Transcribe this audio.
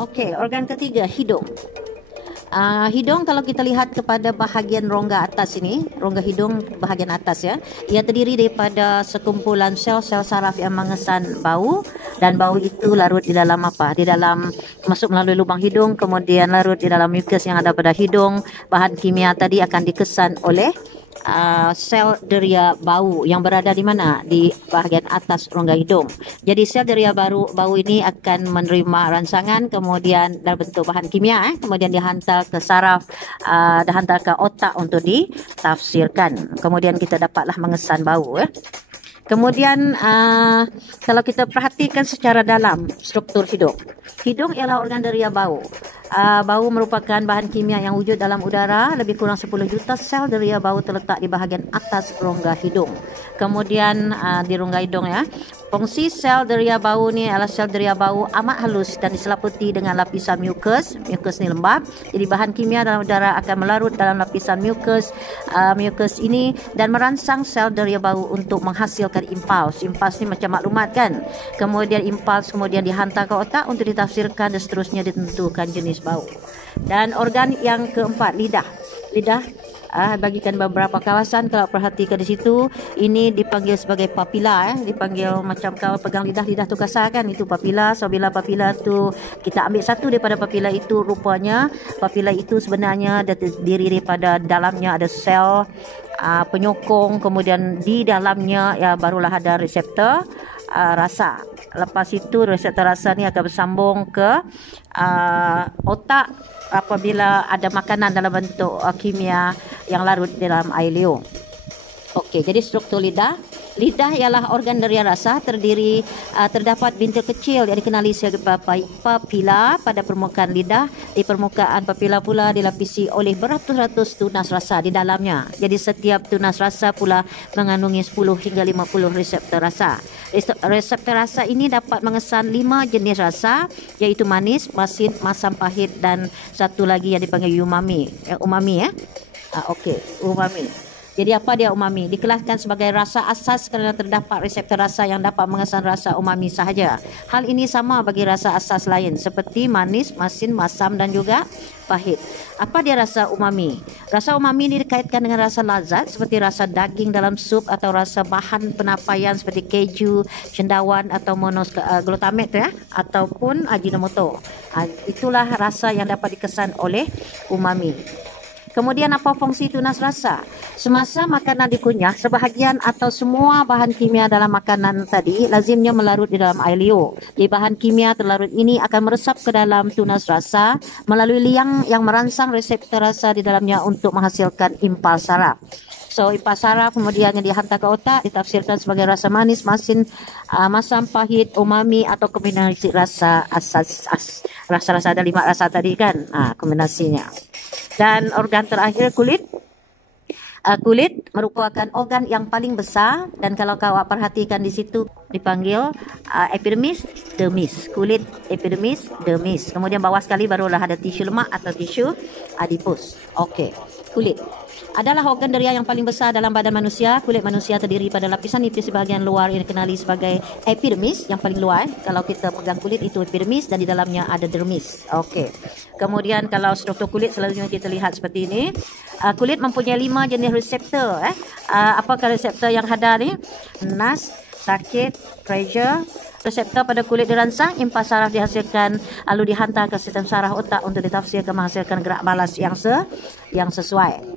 Okey, organ ketiga, hidung. Hidung kalau kita lihat kepada bahagian rongga atas ini, rongga hidung bahagian atas ya, ia terdiri daripada sekumpulan sel-sel saraf yang mengesan bau, dan bau itu larut di dalam apa? Di dalam, masuk melalui lubang hidung, kemudian larut di dalam mukus yang ada pada hidung. Bahan kimia tadi akan dikesan oleh sel deria bau yang berada di mana? Di bahagian atas rongga hidung. Jadi sel deria bau ini akan menerima rangsangan, kemudian dalam bentuk bahan kimia, kemudian dihantar ke saraf, dihantar ke otak untuk ditafsirkan. Kemudian kita dapatlah mengesan bau. Kemudian kalau kita perhatikan secara dalam struktur hidung, hidung ialah organ deria bau. Bau merupakan bahan kimia yang wujud dalam udara. Lebih kurang 10 juta sel deria bau terletak di bahagian atas rongga hidung. Kemudian di rongga hidung ya, fungsi sel deria bau ni adalah sel deria bau amat halus dan diseliputi dengan lapisan mukus. Mukus ni lembab. Jadi bahan kimia dalam udara akan melarut dalam lapisan mukus ini dan merangsang sel deria bau untuk menghasilkan impuls. Impuls ni macam maklumat kan. Kemudian impuls kemudian dihantar ke otak untuk ditafsirkan dan seterusnya ditentukan jenis bau. Dan organ yang keempat, lidah. Lidah bagikan beberapa kawasan, kalau perhatikan di situ, ini dipanggil sebagai papila. Dipanggil macam kalau pegang lidah tu kasar kan, itu papila. So bila papila tu kita ambil satu daripada papila itu, rupanya papila itu sebenarnya terdiri daripada dalamnya ada sel penyokong, kemudian di dalamnya ya barulah ada reseptor rasa. Lepas itu reseptor rasa ni akan bersambung ke otak apabila ada makanan dalam bentuk kimia yang larut dalam air liur. Okey, jadi struktur lidah. Lidah ialah organ deria rasa, terdapat bintil kecil yang dikenali sebagai papila pada permukaan lidah. Di permukaan papila pula dilapisi oleh beratus-ratus tunas rasa di dalamnya. Jadi setiap tunas rasa pula mengandungi 10 hingga 50 reseptor rasa. Reseptor rasa ini dapat mengesan 5 jenis rasa, iaitu manis, masin, masam, pahit dan satu lagi yang dipanggil umami. Umami umami. Jadi apa dia umami? Dikelaskan sebagai rasa asas kerana terdapat reseptor rasa yang dapat mengesan rasa umami sahaja. Hal ini sama bagi rasa asas lain seperti manis, masin, masam dan juga pahit. Apa dia rasa umami? Rasa umami ini dikaitkan dengan rasa lazat seperti rasa daging dalam sup atau rasa bahan penapaian seperti keju, cendawan atau monoglutamate ataupun ajinomoto. Itulah rasa yang dapat dikesan oleh umami. Kemudian apa fungsi tunas rasa? Semasa makanan dikunyah, sebahagian atau semua bahan kimia dalam makanan tadi lazimnya melarut di dalam air liur. Di bahan kimia terlarut ini akan meresap ke dalam tunas rasa melalui liang yang merangsang reseptor rasa di dalamnya untuk menghasilkan impuls saraf. So, impuls saraf kemudian yang dihantar ke otak ditafsirkan sebagai rasa manis, masin, masam, pahit, umami atau kombinasi rasa asas. Rasa-rasa ada 5 rasa tadi kan? Kombinasinya. Dan organ terakhir, kulit. Kulit merupakan organ yang paling besar dan kalau kau perhatikan di situ dipanggil epidermis, dermis. Kulit, epidermis, dermis. Kemudian bawah sekali barulah ada tisu lemak atau tisu adipus. Okey, kulit adalah organ deria yang paling besar dalam badan manusia. Kulit manusia terdiri pada lapisan nipis di bahagian luar yang dikenali sebagai epidermis, yang paling luar. Kalau kita pegang kulit itu epidermis dan di dalamnya ada dermis. Okey. Kemudian kalau struktur kulit selalunya kita lihat seperti ini. Kulit mempunyai 5 jenis reseptor. Apakah reseptor yang ada ni? Nas, sakit, pressure. Reseptor pada kulit dirangsang, impuls saraf dihasilkan lalu dihantar ke sistem saraf otak untuk ditafsirkan menghasilkan gerak balas yang sesuai.